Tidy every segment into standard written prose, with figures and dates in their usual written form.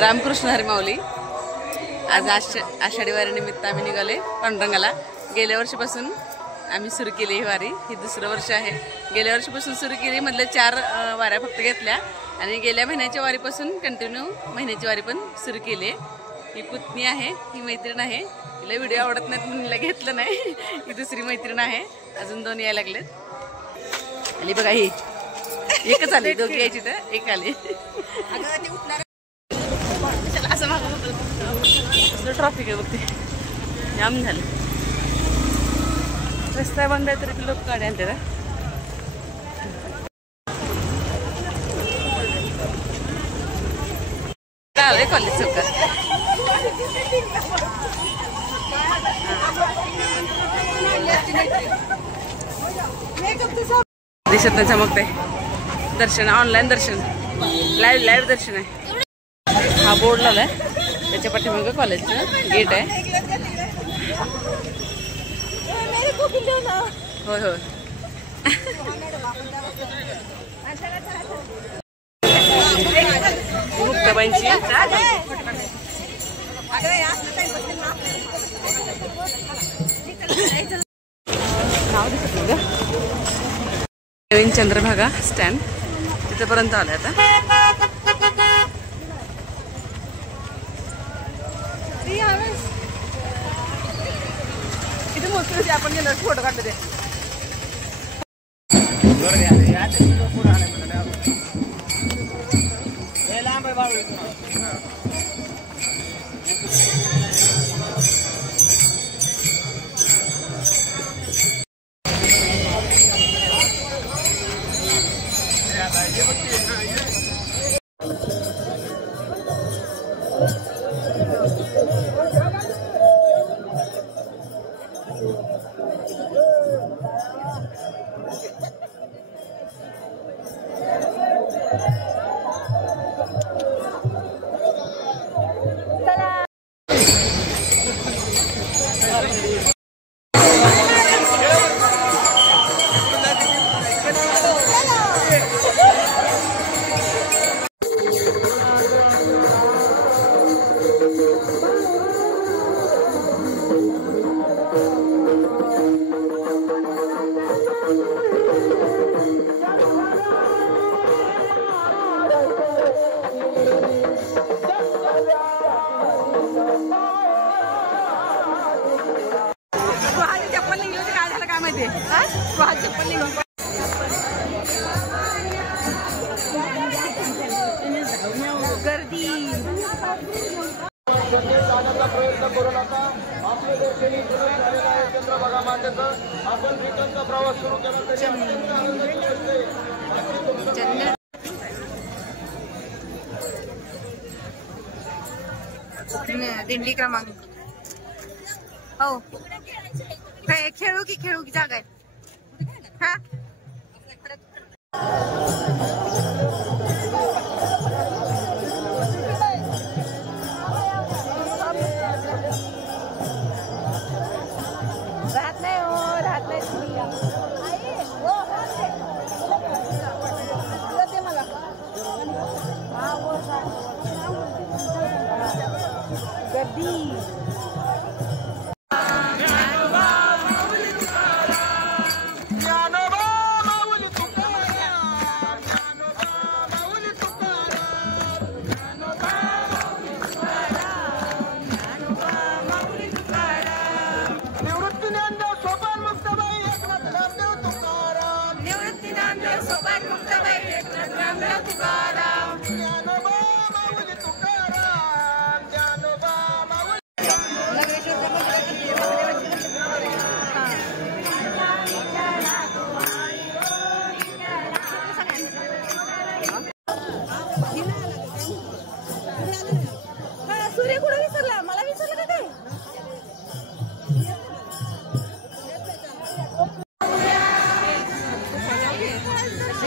रामकृष्ण हरी माऊली. आज आषाढी वारी निमित्त आम्ही निघाले पांडुरंगाला. गेल्या वर्षीपासून आम्ही सुरू केली ही वारी. ही दुसरं वर्ष आहे. गेल्या वर्षीपासून सुरू केली म्हटलं 4 वाऱ्या फक्त घेतल्या आणि गेल्या महिन्याच्या वारीपासून कंटिन्यू महिन्याची वारी पण सुरू केली आहे. ही पुतणी आहे, ही मैत्रीण आहे. तिला व्हिडिओ आवडत नाहीत म्हणून हिला घेतलं नाही. ही दुसरी मैत्रीण आहे. अजून 2 यायला लागलेत. आणि बघा ही एकच आली, दोघी यायची तर एक आली. असं मागं ट्रॉफिक आहे बघते, जाम झालं. रस्ता बंद आहे तरी लोक गाडी आणते ना. आलंय कॉलेज चौकात. दिसत नाही, चमकते. दर्शन ऑनलाईन दर्शन, लाईव्ह दर्शन आहे. हा बोर्ड लावलाय, त्याच्या पाठीमागे कॉलेजचं गेट आहे. होय होय. मुक्ताबाईंची नाव दिसत नाही का. चंद्रभागा स्टँड तिथपर्यंत आलं आता. किती मोठी आपण गेलो फोटो काढले ते. गर्दी प्रयत्न करू नका. आपले दर्शनी सुरू झालेला आहे चंद्रभागा मातेचा. आपण रिटर्नचा प्रवास सुरू केला तरी अत्यंत आनंदाची असते. दिंडी क्रमांक हो खेळू की जागा आहे. हा सूर्य कुठे विसरला, मला विसरलं का काय.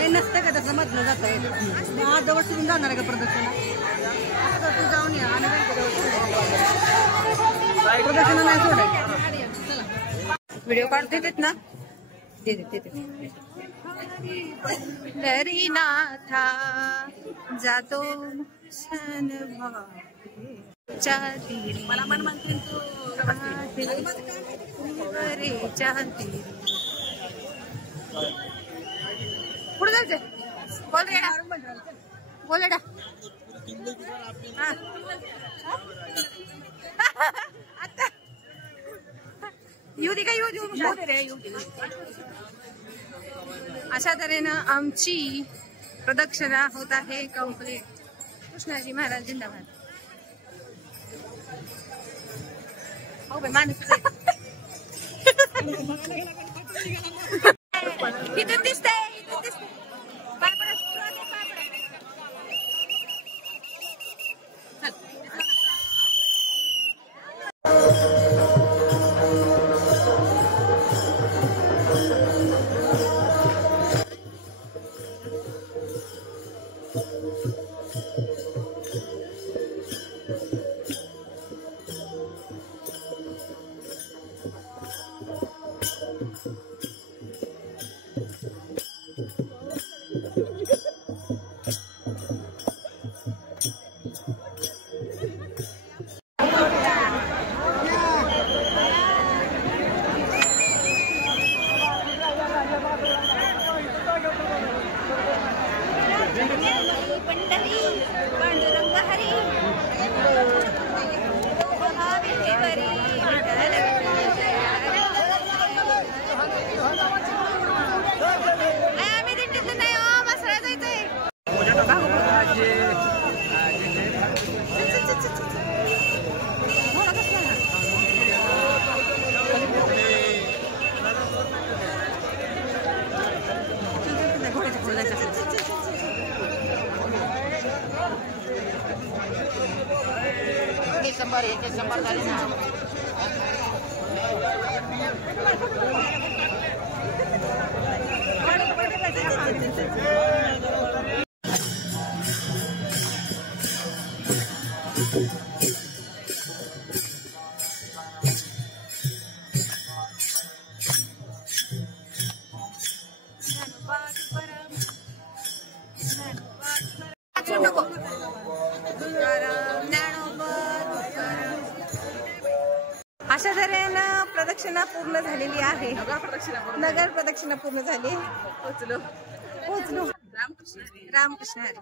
नसतं का त्याचं मधनं जाता येत. अर्धवट सोडून जाणार आहे का प्रदर्शना. तू जाऊन या आणि प्रदर्शना नाही सोडायचं. व्हिडिओ काढते देत ना. तरी नाथा जातो मला मन म्हणते तू पुढे जायचंय. बोल रेडा, बोल रेडा. आता येऊ दे का, येऊ दे. अशा तऱ्हेनं आमची प्रदक्षिणा होत आहे कंप्लीट. कृष्णाजी महाराज जिंदाबाद. हो बाई माणूस इथून दिसतंय. शंभर झाली ना. अशा तऱ्हेनं प्रदक्षिणा पूर्ण झालेली आहे. नगर प्रदक्षिणा पूर्ण झाली. पोचलो. रामकृष्ण हरी.